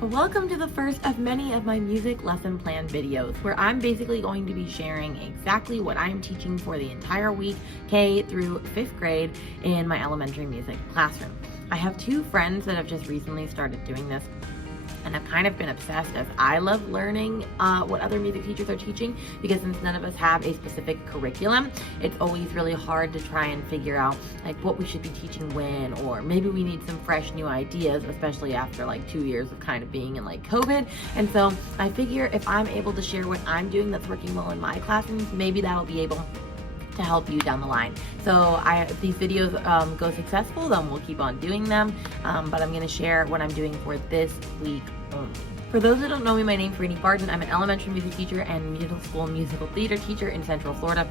Welcome to the first of many of my music lesson plan videos, where I'm basically going to be sharing exactly what I'm teaching for the entire week, K through 5th grade, in my elementary music classroom. I have two friends that have just recently started doing this, and I've kind of been obsessed as I love learning what other music teachers are teaching, because since none of us have a specific curriculum, it's always really hard to try and figure out like what we should be teaching when, or maybe we need some fresh new ideas, especially after like 2 years of kind of being in like COVID. And so I figure if I'm able to share what I'm doing that's working well in my classrooms, maybe that'll be able to help you down the line. So if these videos go successful, then we'll keep on doing them, but I'm going to share what I'm doing for this week only. For those that don't know me, my name's Brittany Barton. I'm an elementary music teacher and middle school musical theater teacher in Central Florida.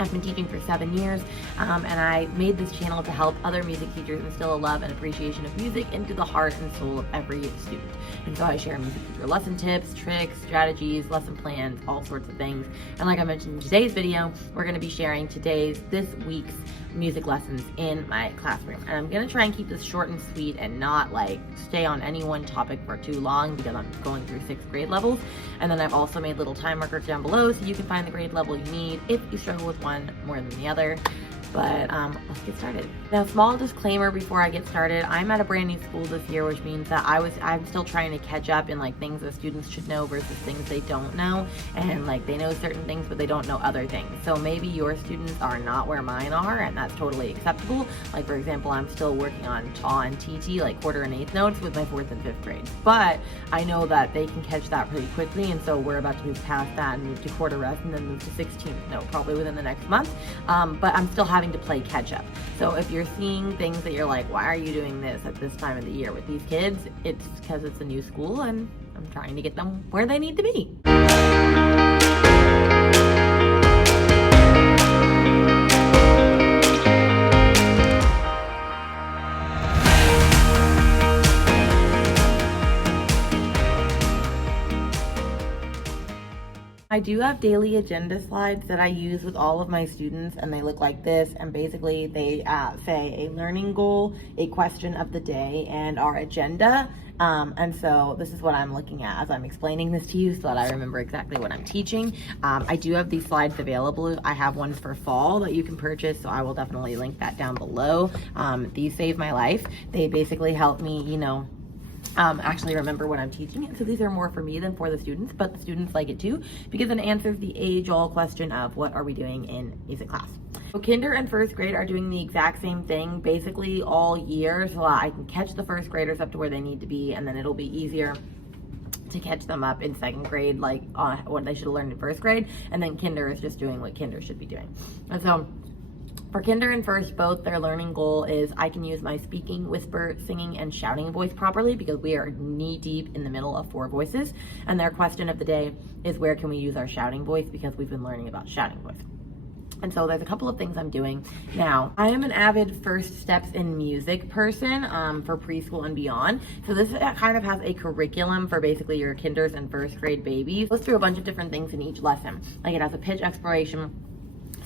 I've been teaching for 7 years, and I made this channel to help other music teachers instill a love and appreciation of music into the heart and soul of every student. And so I share music teacher lesson tips, tricks, strategies, lesson plans, all sorts of things. And like I mentioned in today's video, we're going to be sharing this week's music lessons in my classroom. And I'm going to try and keep this short and sweet and not like stay on any one topic for too long, because I'm going through 6th grade levels. And then I've also made little time markers down below so you can find the grade level you need if you struggle with one more than the other. But let's get started. Now, small disclaimer before I get started, I'm at a brand new school this year, which means that I'm still trying to catch up in like things that students should know versus things they don't know. And like they know certain things, but they don't know other things. So maybe your students are not where mine are, and that's totally acceptable. Like for example, I'm still working on TA and TT, like quarter and eighth notes with my 4th and 5th grades. But I know that they can catch that pretty quickly, and so we're about to move past that and move to quarter rest and then move to 16th note probably within the next month. But I'm still having to play catch up. So if you're seeing things that you're like, why are you doing this at this time of the year with these kids? It's because it's a new school and I'm trying to get them where they need to be. I do have daily agenda slides that I use with all of my students, and they look like this. And basically they say a learning goal, a question of the day, and our agenda. And so this is what I'm looking at as I'm explaining this to you so that I remember exactly what I'm teaching. I do have these slides available. I have ones for fall that you can purchase, so I will definitely link that down below. These save my life. They basically help me, actually remember what I'm teaching it. So these are more for me than for the students, but the students like it too, because it answers the age-old question of what are we doing in music class. So kinder and 1st grade are doing the exact same thing basically all year, so I can catch the 1st graders up to where they need to be, and then it'll be easier to catch them up in 2nd grade, like what they should have learned in 1st grade, and then kinder is just doing what kinder should be doing. And so for kinder and 1st, both, their learning goal is I can use my speaking, whisper, singing, and shouting voice properly, because we are knee deep in the middle of 4 voices. And their question of the day is, where can we use our shouting voice, because we've been learning about shouting voice. And so there's a couple of things I'm doing. Now, I am an avid first steps in music person for preschool and beyond. So this kind of has a curriculum for basically your kinders and 1st grade babies. It goes through a bunch of different things in each lesson. Like it has a pitch exploration,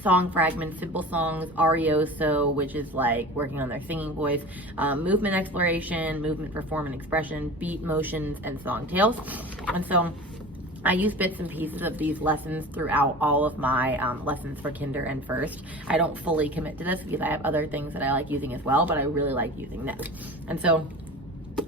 song fragments, simple songs, arioso, which is like working on their singing voice, movement exploration, movement, perform, and expression, beat, motions, and song tails. And so I use bits and pieces of these lessons throughout all of my lessons for kinder and 1st. I don't fully commit to this because I have other things that I like using as well, but I really like using this. And so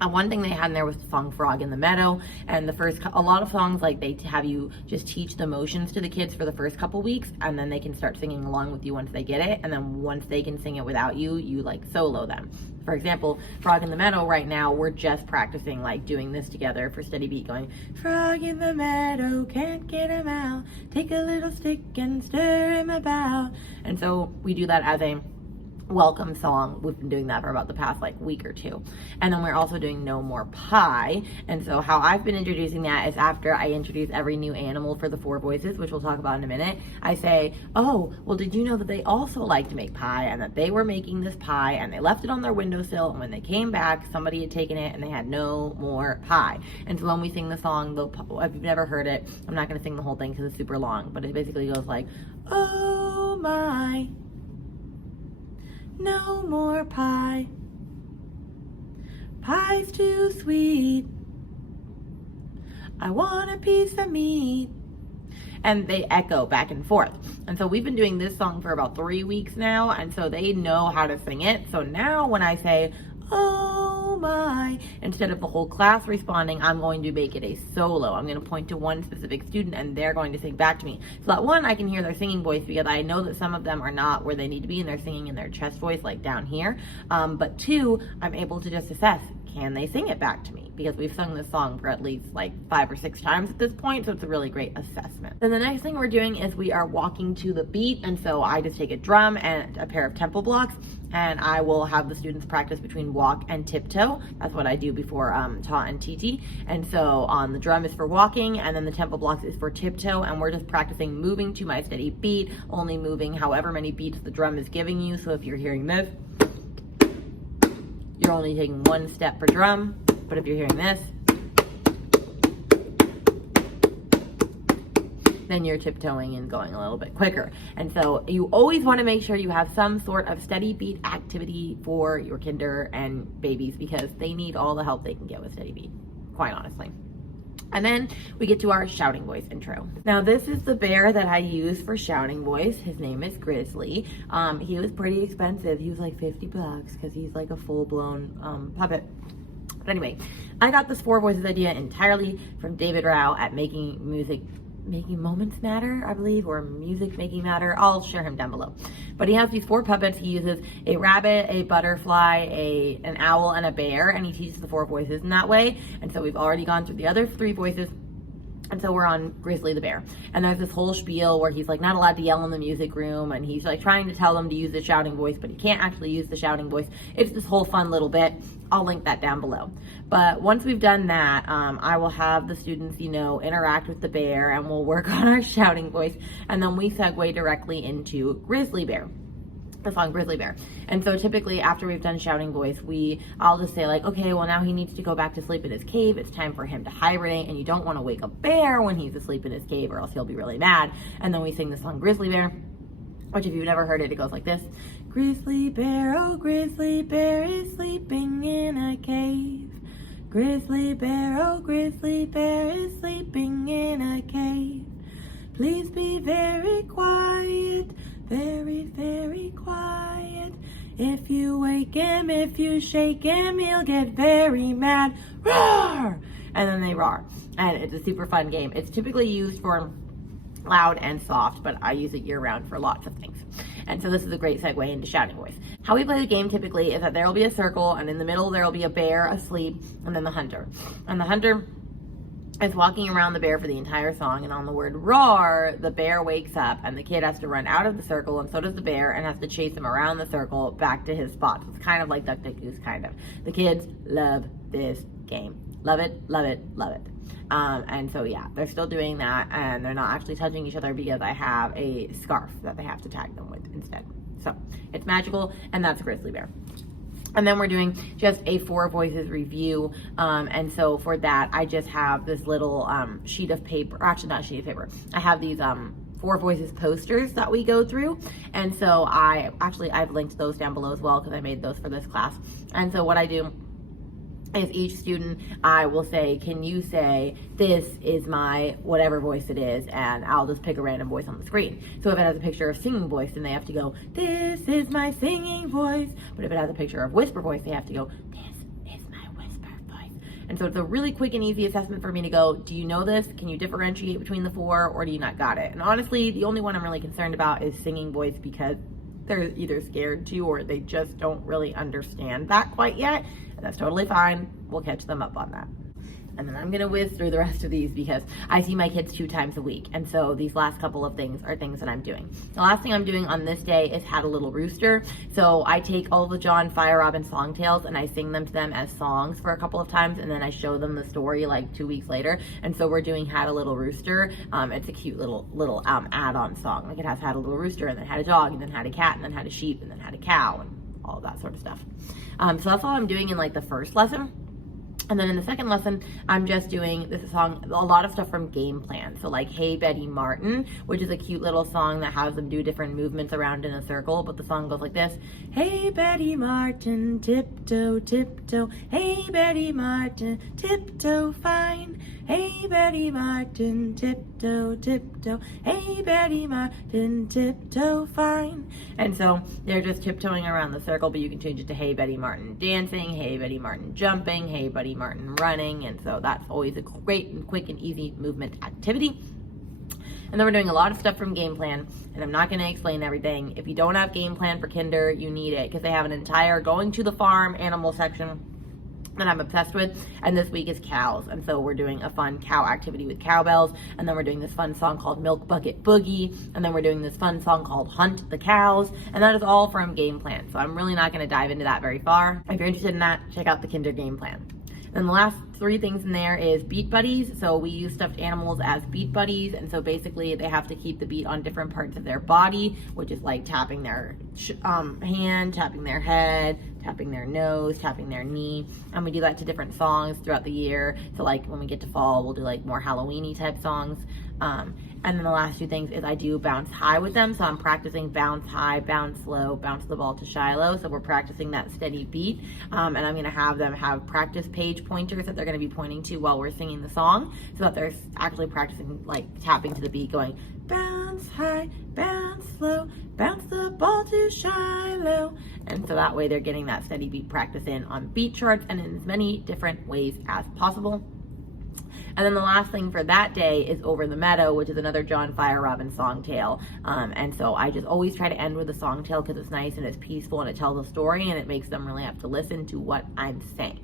one thing they had in there was the song Frog in the Meadow, and a lot of songs, like they have you just teach the motions to the kids for the first couple weeks, and then they can start singing along with you once they get it, and then once they can sing it without you, you like solo them. For example, Frog in the Meadow right now, we're just practicing like doing this together for steady beat, going, frog in the meadow, can't get him out, take a little stick and stir him about. And so we do that as a welcome song. We've been doing that for about the past like week or two. And then we're also doing No More Pie. And so how I've been introducing that is, after I introduce every new animal for the 4 voices, which we'll talk about in a minute, I say, oh, well, did you know that they also like to make pie, and that they were making this pie and they left it on their windowsill, and when they came back, somebody had taken it and they had no more pie. And so when we sing the song, if you've never heard it, I'm not going to sing the whole thing because it's super long, but it basically goes like, oh my, no more pie. Pie's too sweet. I want a piece of meat. And they echo back and forth. And so we've been doing this song for about 3 weeks now, and so they know how to sing it. So now when I say, oh my, instead of the whole class responding, I'm going to make it a solo. I'm going to point to one specific student and they're going to sing back to me. So that one, I can hear their singing voice because I know that some of them are not where they need to be and they're singing in their chest voice, like down here. But two, I'm able to just assess, can they sing it back to me? Because we've sung this song for at least like 5 or 6 times at this point, so it's a really great assessment. Then the next thing we're doing is we are walking to the beat, and so I just take a drum and a pair of tempo blocks, and I will have the students practice between walk and tiptoe. That's what I do before ta and TT. And so on the drum is for walking, and then the tempo blocks is for tiptoe, and we're just practicing moving to my steady beat, only moving however many beats the drum is giving you. So if you're hearing this, you're only taking 1 step per drum, but if you're hearing this, then you're tiptoeing and going a little bit quicker. And so you always want to make sure you have some sort of steady beat activity for your kinder and babies because they need all the help they can get with steady beat, quite honestly. And then we get to our shouting voice intro. Now this is the bear that I use for shouting voice. His name is Grizzly. He was pretty expensive. He was like $50 because he's like a full-blown puppet. But anyway, I got this 4 voices idea entirely from David Rao at Making Moments Matter, I believe, or Music Making Matter. I'll share him down below. But he has these 4 puppets. He uses a rabbit, a butterfly, an owl, and a bear, and he teaches the 4 voices in that way. And so we've already gone through the other 3 voices. And so we're on Grizzly the bear. And there's this whole spiel where he's like not allowed to yell in the music room, and he's like trying to tell them to use the shouting voice, but he can't actually use the shouting voice. It's this whole fun little bit. I'll link that down below. But once we've done that, I will have the students, interact with the bear, and we'll work on our shouting voice. And then we segue directly into Grizzly Bear. The song Grizzly Bear. And so typically after we've done shouting voice, I'll just say like, okay, well now he needs to go back to sleep in his cave. It's time for him to hibernate, and you don't want to wake a bear when he's asleep in his cave or else he'll be really mad. And then we sing the song Grizzly Bear, which if you've never heard it, it goes like this. Grizzly bear, oh grizzly bear is sleeping in a cave. Grizzly bear, oh grizzly bear is sleeping in a cave. Please be very quiet, very, very quiet. If you wake him, if you shake him, he'll get very mad. Roar! And then they roar. And it's a super fun game. It's typically used for loud and soft, but I use it year round for lots of things. And so this is a great segue into shouting voice. How we play the game typically is that there will be a circle, and in the middle there will be a bear asleep, and then the hunter. And the hunter is walking around the bear for the entire song, and on the word roar, the bear wakes up, and the kid has to run out of the circle, and so does the bear, and has to chase him around the circle back to his spot. So it's kind of like Duck, Duck, Goose, kind of. The kids love this game. Love it, love it, love it. And so yeah, they're still doing that, and they're not actually touching each other because I have a scarf that they have to tag them with instead. So it's magical, and that's Grizzly Bear. And then we're doing just a 4 voices review. And so for that, I just have this little sheet of paper, actually not sheet of paper. I have these 4 voices posters that we go through. And so I've linked those down below as well because I made those for this class. And so what I do is each student, I will say, can you say, this is my whatever voice it is, and I'll just pick a random voice on the screen. So if it has a picture of singing voice, then they have to go, this is my singing voice. But if it has a picture of whisper voice, they have to go, this is my whisper voice. And so it's a really quick and easy assessment for me to go, do you know this? Can you differentiate between the 4, or do you not got it? And honestly, the only one I'm really concerned about is singing voice, because they're either scared to, or they just don't really understand that quite yet. And that's totally fine. We'll catch them up on that. And then I'm gonna whiz through the rest of these because I see my kids 2 times a week. And so these last couple of things are things that I'm doing. The last thing I'm doing on this day is Had a Little Rooster. So I take all the John Fire Robin song tales and I sing them to them as songs for a couple of times, and then I show them the story like 2 weeks later. And so we're doing Had a Little Rooster. It's a cute little add-on song. Like it has Had a Little Rooster, and then had a dog, and then had a cat, and then had a sheep, and then had a cow, and all of that sort of stuff. So that's all I'm doing in like the first lesson. And then in the second lesson, I'm just doing this song, a lot of stuff from Game Plan. So like Hey Betty Martin, which is a cute little song that has them do different movements around in a circle. But the song goes like this. Hey Betty Martin, tiptoe, tiptoe. Hey Betty Martin, tiptoe fine. Hey Betty Martin, tiptoe, tiptoe. Hey Betty Martin, tiptoe fine. And so they're just tiptoeing around the circle, but you can change it to Hey Betty Martin dancing, Hey Betty Martin jumping, Hey Betty Martin running. And so that's always a great and quick and easy movement activity. And then we're doing a lot of stuff from Game Plan, and I'm not going to explain everything. If you don't have Game Plan for kinder, you need it, because they have an entire going to the farm animal section that I'm obsessed with, and this week is cows. And so we're doing a fun cow activity with cowbells, and then we're doing this fun song called Milk Bucket Boogie, and then we're doing this fun song called Hunt the Cows, and that is all from Game Plan. So I'm really not going to dive into that very far. If you're interested in that, check out the Kinder Game Plan. And the last 3 things in there is beat buddies. So we use stuffed animals as beat buddies, and so basically they have to keep the beat on different parts of their body, which is like tapping their hand, tapping their head, tapping their nose, tapping their knee. And we do that to different songs throughout the year. So like when we get to fall, we'll do like more Halloween-y type songs. And then the last 2 things is I do bounce high with them. So I'm practicing bounce high, bounce low, bounce the ball to Shiloh. So we're practicing that steady beat. And I'm gonna have them have practice page pointers that they're gonna be pointing to while we're singing the song, so that they're actually practicing like tapping to the beat, going bounce high, bounce low, bounce the ball to Shiloh. And so that way they're getting that steady beat practice in on beat charts and in as many different ways as possible. And then the last thing for that day is Over the Meadow, which is another John Fire Robin songtail. And so I just always try to end with a songtail because it's nice and it's peaceful and it tells a story and it makes them really have to listen to what I'm saying.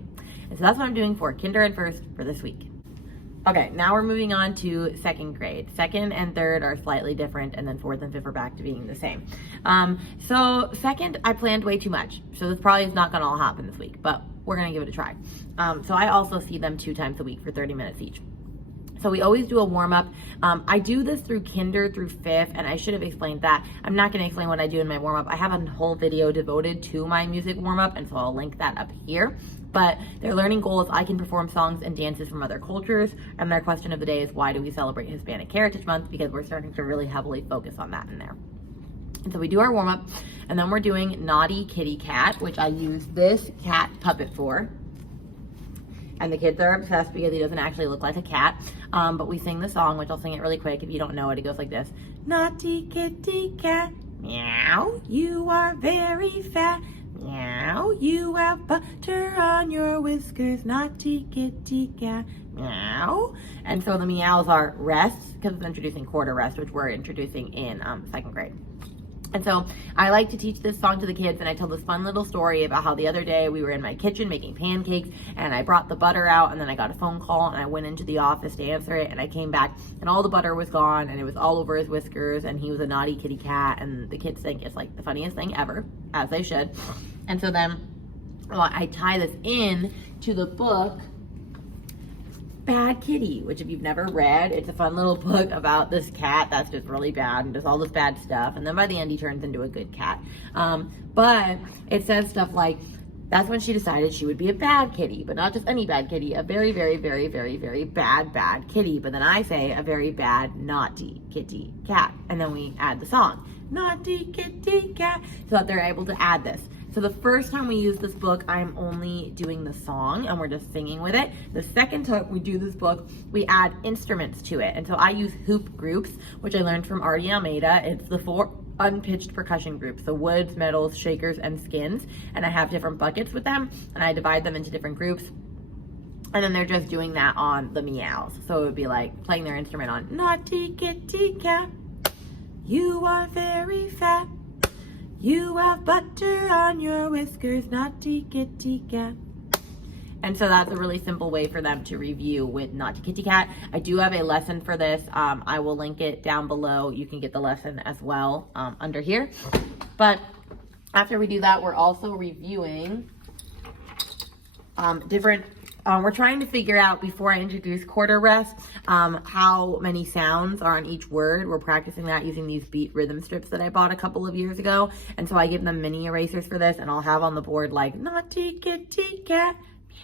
And so that's what I'm doing for kinder and first for this week. Okay, now we're moving on to second grade. Second and third are slightly different, and then fourth and fifth are back to being the same. So second, I planned way too much. So this probably is not gonna all happen this week, but we're gonna give it a try. So I also see them 2 times a week for 30 minutes each. So we always do a warm-up. I do this through kinder through fifth, and I should have explained that. I'm not gonna explain what I do in my warm-up. I have a whole video devoted to my music warm-up, and so I'll link that up here. But their learning goal is I can perform songs and dances from other cultures, and their question of the day is, why do we celebrate Hispanic Heritage Month? Because we're starting to really heavily focus on that in there. And so we do our warm-up, and then we're doing Naughty Kitty Cat, which I use this cat puppet for. And the kids are obsessed because he doesn't actually look like a cat. But we sing the song, which I'll sing it really quick. If you don't know it, it goes like this. Naughty kitty cat, meow, you are very fat. Meow, you have butter on your whiskers. Naughty kitty cat, meow. And so the meows are rests, because it's introducing quarter rest, which we're introducing in second grade. And so I like to teach this song to the kids, and I tell this fun little story about how the other day we were in my kitchen making pancakes, and I brought the butter out, and then I got a phone call, and I went into the office to answer it, and I came back, and all the butter was gone, and it was all over his whiskers, and he was a naughty kitty cat, and the kids think it's like the funniest thing ever, as they should. And so then I tie this in to the book Bad Kitty, which if you've never read, it's a fun little book about this cat that's just really bad and does all this bad stuff, and then by the end he turns into a good cat. But it says stuff like, that's when she decided she would be a bad kitty, but not just any bad kitty, a very, very, very, very, very bad kitty. But then I say a very bad, naughty kitty cat, and then we add the song, Naughty Kitty Cat, so that they're able to add this. So the first time we use this book, I'm only doing the song and we're just singing with it. The second time we do this book, we add instruments to it. And so I use hoop groups, which I learned from Artie Almeida. It's the 4 unpitched percussion groups, the woods, metals, shakers, and skins. And I have different buckets with them, and I divide them into different groups. And then they're just doing that on the meows. So it would be like playing their instrument on Naughty Kitty Cat, you are very fat. You have butter on your whiskers, naughty kitty cat. And so that's a really simple way for them to review with Naughty Kitty Cat. I do have a lesson for this. I will link it down below. You can get the lesson as well under here. But after we do that, we're also reviewing different we're trying to figure out, before I introduce quarter rest, how many sounds are on each word. We're practicing that using these beat rhythm strips that I bought a couple of years ago. And so I give them mini erasers for this, and I'll have on the board like, Naughty Kitty Cat, meow.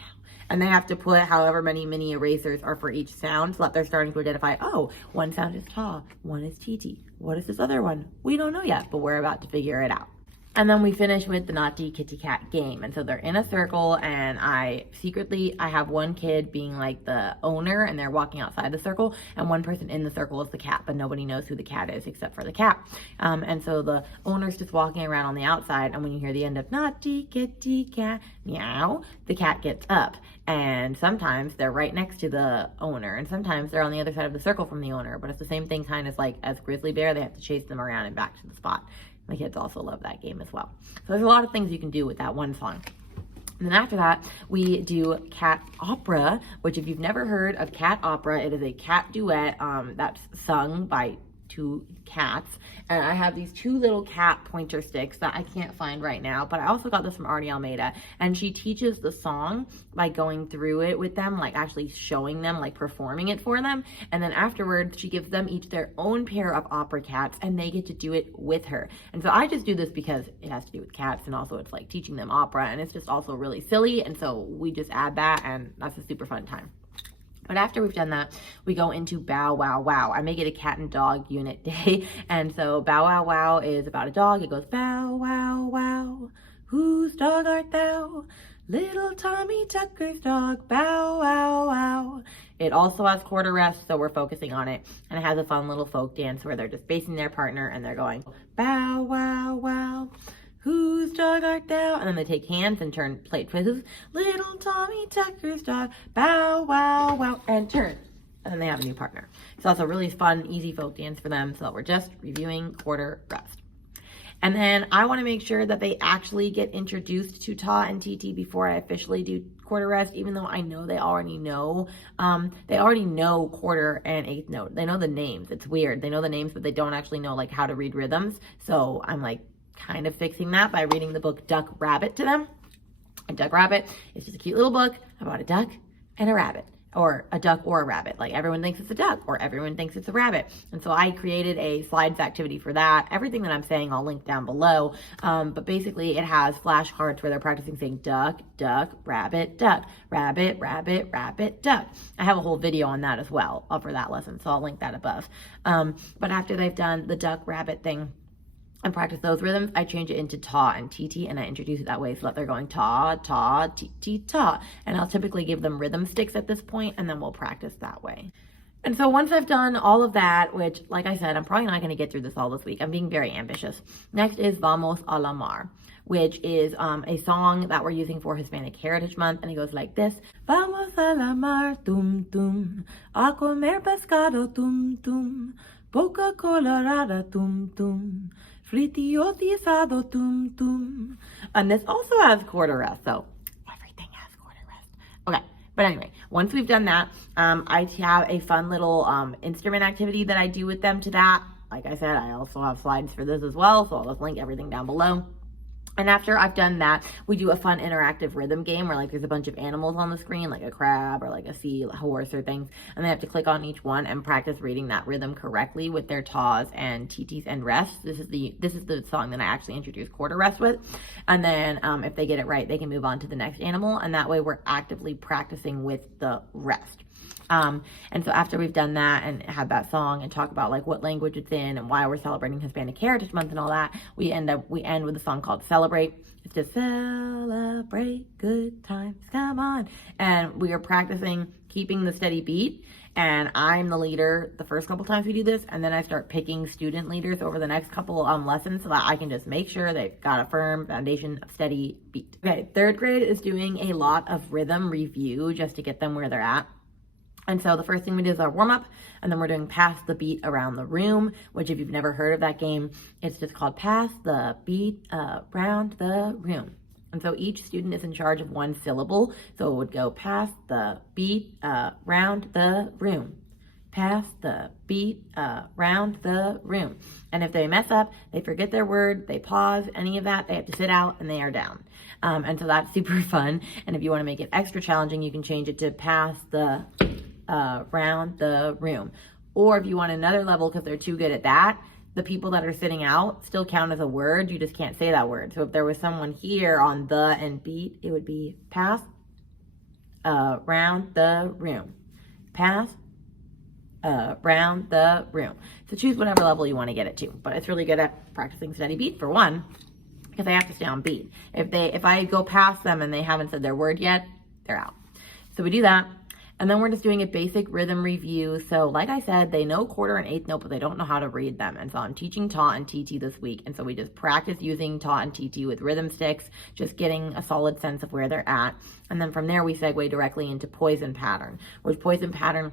And they have to put however many mini erasers are for each sound so that they're starting to identify, oh, one sound is ta, one is TT. What is this other one? We don't know yet, but we're about to figure it out. And then we finish with the Naughty Kitty Cat game. And so they're in a circle, and I have one kid being like the owner, and they're walking outside the circle, and one person in the circle is the cat, but nobody knows who the cat is except for the cat. And so the owner's just walking around on the outside, and when you hear the end of Naughty Kitty Cat, meow, the cat gets up. And sometimes they're right next to the owner, and sometimes they're on the other side of the circle from the owner, but it's the same thing kind of like as Grizzly Bear. They have to chase them around and back to the spot. My kids also love that game as well. So there's a lot of things you can do with that one song. And then after that, we do cat opera, which if you've never heard of cat opera, it is a cat duet that's sung by two cats. And I have these two little cat pointer sticks that I can't find right now, but I also got this from Artie Almeida, and she teaches the song by going through it with them, like actually showing them, like performing it for them. And then afterwards, she gives them each their own pair of opera cats, and they get to do it with her. And so I just do this because it has to do with cats, and also it's like teaching them opera, and it's just also really silly. And so we just add that, and that's a super fun time. But after we've done that, we go into Bow Wow Wow. I make it a cat and dog unit day. And so Bow Wow Wow is about a dog. It goes, Bow Wow Wow, whose dog art thou? Little Tommy Tucker's dog, Bow Wow Wow. It also has quarter rest, so we're focusing on it. And it has a fun little folk dance where they're just facing their partner and they're going, Bow Wow Wow, whose dog art thou? And then they take hands and play twists. Little Tommy Tucker's dog, Bow Wow Wow, and turn. And then they have a new partner. So that's a really fun, easy folk dance for them. So we're just reviewing quarter rest. And then I want to make sure that they actually get introduced to Ta and TT before I officially do quarter rest, even though I know they already know. They already know quarter and eighth note. They know the names. It's weird. They know the names, but they don't actually know like how to read rhythms. So I'm like kind of fixing that by reading the book Duck Rabbit to them. And Duck Rabbit is just a cute little book about a duck and a rabbit, or a duck or a rabbit. Like everyone thinks it's a duck or everyone thinks it's a rabbit. And so I created a slides activity for that. Everything that I'm saying I'll link down below. But basically it has flashcards where they're practicing saying duck, duck, rabbit, duck, rabbit, rabbit, rabbit, duck. I have a whole video on that as well for that lesson, so I'll link that above. But after they've done the duck rabbit thing and practice those rhythms, I change it into ta and TT, and I introduce it that way so that they're going ta, ta, TT, ta. And I'll typically give them rhythm sticks at this point, and then we'll practice that way. And so once I've done all of that, which, like I said, I'm probably not going to get through this all this week. I'm being very ambitious. Next is Vamos a la Mar, which is a song that we're using for Hispanic Heritage Month, and it goes like this. Vamos a la mar, tum, tum, a comer pescado, tum, tum, boca colorada, tum, tum, fritio tum, tum. And this also has quarter rest, so everything has quarter rest. Okay. But anyway, once we've done that, I have a fun little instrument activity that I do with them to that. Like I said, I also have slides for this as well, so I'll just link everything down below. And after I've done that, we do a fun interactive rhythm game where like there's a bunch of animals on the screen, like a crab or like a sea horse or things, and they have to click on each one and practice reading that rhythm correctly with their taws and TTs and rests. This is the song that I actually introduced quarter rest with. And then if they get it right, they can move on to the next animal, and that way we're actively practicing with the rest. And so after we've done that and had that song and talk about like what language it's in and why we're celebrating Hispanic Heritage Month and all that, we end with a song called Celebrate. It's just celebrate good times, come on. And we are practicing keeping the steady beat. And I'm the leader the first couple times we do this, and then I start picking student leaders over the next couple lessons so that I can just make sure they've got a firm foundation of steady beat. Okay, third grade is doing a lot of rhythm review just to get them where they're at. And so the first thing we do is our warm up, and then we're doing Pass the Beat Around the Room, which if you've never heard of that game, it's just called Pass the Beat Around the Room. And so each student is in charge of one syllable. So it would go pass the beat around the room. Pass the beat around the room. And if they mess up, they forget their word, they pause, any of that, they have to sit out and they are down. And so that's super fun. And if you want to make it extra challenging, you can change it to pass the round the room. Or if you want another level because they're too good at that, the people that are sitting out still count as a word. You just can't say that word. So if there was someone here on the and beat, it would be pass around the room. Pass around the room. So choose whatever level you want to get it to, but it's really good at practicing steady beat for one, because they have to stay on beat. If I go past them and they haven't said their word yet, they're out. So we do that. And then we're just doing a basic rhythm review. So like I said, they know quarter and eighth note, but they don't know how to read them. And so I'm teaching ta and TT this week. And so we just practice using ta and TT with rhythm sticks, just getting a solid sense of where they're at. And then from there, we segue directly into poison pattern, which poison pattern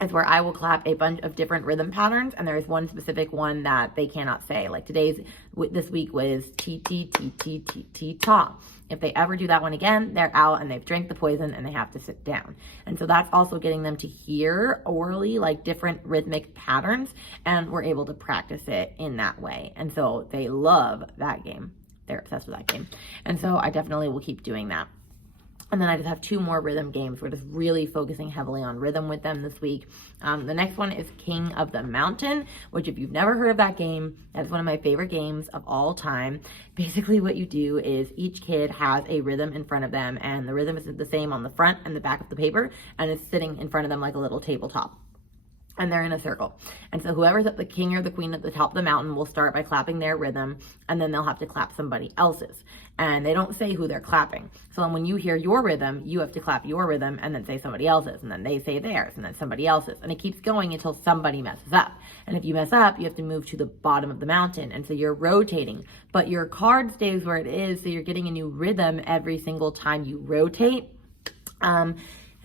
is where I will clap a bunch of different rhythm patterns, and there is one specific one that they cannot say. Like this week was T T T T T T ta. If they ever do that one again, they're out and they've drank the poison and they have to sit down. And so that's also getting them to hear orally like different rhythmic patterns, and we're able to practice it in that way. And so they love that game. They're obsessed with that game. And so I definitely will keep doing that. And then I just have 2 more rhythm games. We're just really focusing heavily on rhythm with them this week. The next one is King of the Mountain, which if you've never heard of that game, that's one of my favorite games of all time. Basically what you do is each kid has a rhythm in front of them, and the rhythm is the same on the front and the back of the paper, and it's sitting in front of them like a little tabletop. And they're in a circle. And so whoever's at the king or the queen at the top of the mountain will start by clapping their rhythm, and then they'll have to clap somebody else's. And they don't say who they're clapping. So when you hear your rhythm, you have to clap your rhythm and then say somebody else's, and then they say theirs, and then somebody else's. And it keeps going until somebody messes up. And if you mess up, you have to move to the bottom of the mountain. And so you're rotating, but your card stays where it is, so you're getting a new rhythm every single time you rotate.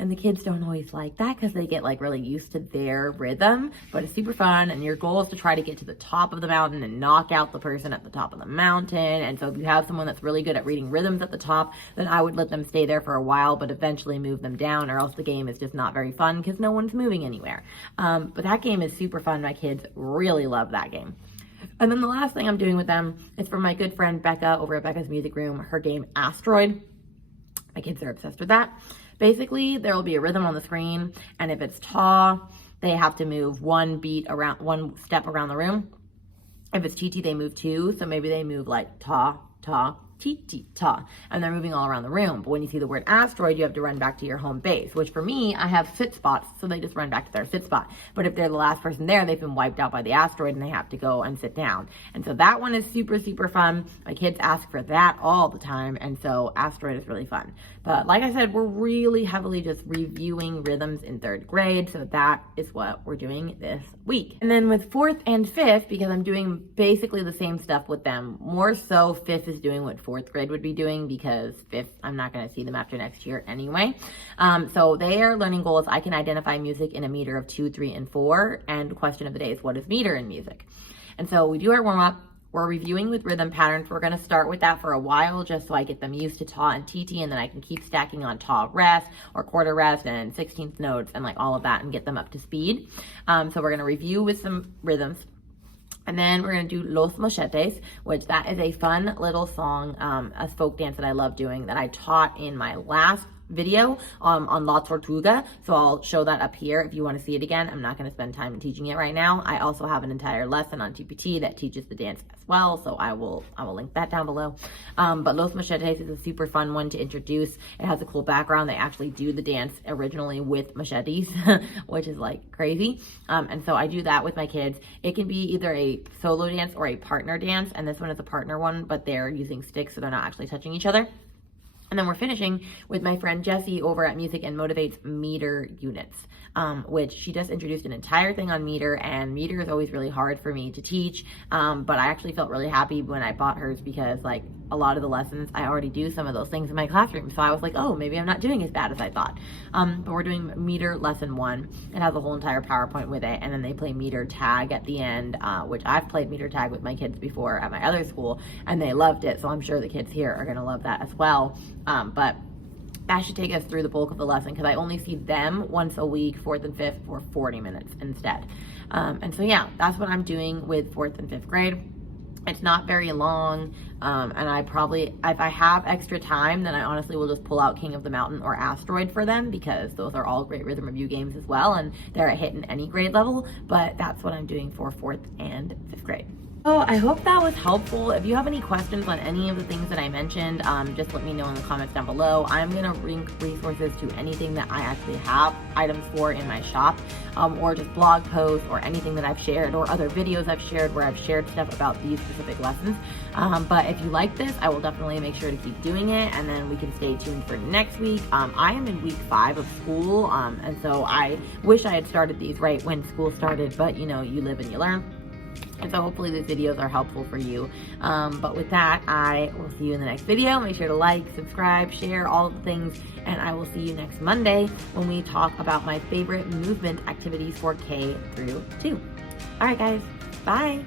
And the kids don't always like that because they get like really used to their rhythm, but it's super fun. And your goal is to try to get to the top of the mountain and knock out the person at the top of the mountain. And so if you have someone that's really good at reading rhythms at the top, then I would let them stay there for a while, but eventually move them down, or else the game is just not very fun because no one's moving anywhere. But that game is super fun. My kids really love that game. And then the last thing I'm doing with them is for my good friend Becca over at Becca's Music Room, her game Asteroid. My kids are obsessed with that. Basically, there will be a rhythm on the screen, and if it's ta, they have to move one step around the room. If it's TT, they move 2, so maybe they move like ta, ta, T, ta, and they're moving all around the room. But when you see the word asteroid, you have to run back to your home base, which for me, I have sit spots, so they just run back to their sit spot. But if they're the last person there, they've been wiped out by the asteroid and they have to go and sit down. And so that one is super, super fun. My kids ask for that all the time, and so asteroid is really fun. But like I said, we're really heavily just reviewing rhythms in 3rd grade, so that is what we're doing this week. And then with 4th and 5th, because I'm doing basically the same stuff with them, more so 5th is doing what 4th grade would be doing, because 5th, I'm not going to see them after next year anyway. So their learning goal is I can identify music in a meter of 2, 3, and 4, and the question of the day is what is meter in music? And so we do our warm-up. We're reviewing with rhythm patterns. We're going to start with that for a while just so I get them used to ta and TT, and then I can keep stacking on ta rest or quarter rest and 16th notes and like all of that and get them up to speed. So we're going to review with some rhythms. And then we're going to do Los Mochetes, which that is a fun little song, a folk dance that I love doing that I taught in my last video on La Tortuga. So I'll show that up here if you want to see it again. I'm not going to spend time teaching it right now. I also have an entire lesson on TPT that teaches the dance as well, so I will link that down below. But Los Mochetes is a super fun one to introduce. It has a cool background. They actually do the dance originally with machetes, which is like crazy. And so I do that with my kids. It can be either a solo dance or a partner dance, and this one is a partner one, but they're using sticks, so they're not actually touching each other. And then we're finishing with my friend Jessie over at Music and Motivate's meter units, which she just introduced an entire thing on meter, and meter is always really hard for me to teach. But I actually felt really happy when I bought hers because like a lot of the lessons, I already do some of those things in my classroom. So I was like, oh, maybe I'm not doing as bad as I thought. But we're doing meter lesson 1. It has a whole entire PowerPoint with it. And then they play meter tag at the end, which I've played meter tag with my kids before at my other school, and they loved it. So I'm sure the kids here are going to love that as well. But that should take us through the bulk of the lesson because I only see them once a week, 4th and 5th, for 40 minutes instead. And so yeah, that's what I'm doing with 4th and 5th grade. It's not very long, and I probably, if I have extra time, then I honestly will just pull out King of the Mountain or Asteroid for them because those are all great rhythm review games as well, and they're a hit in any grade level, but that's what I'm doing for 4th and 5th grade. Oh, I hope that was helpful. If you have any questions on any of the things that I mentioned, just let me know in the comments down below. I'm gonna link resources to anything that I actually have items for in my shop, or just blog posts or anything that I've shared or other videos I've shared where I've shared stuff about these specific lessons. But if you like this, I will definitely make sure to keep doing it, and then we can stay tuned for next week. I am in week 5 of school, and so I wish I had started these right when school started, but you know, you live and you learn. And so hopefully these videos are helpful for you. But with that, I will see you in the next video. Make sure to like, subscribe, share, all of the things. And I will see you next Monday when we talk about my favorite movement activities for K through 2. All right, guys. Bye.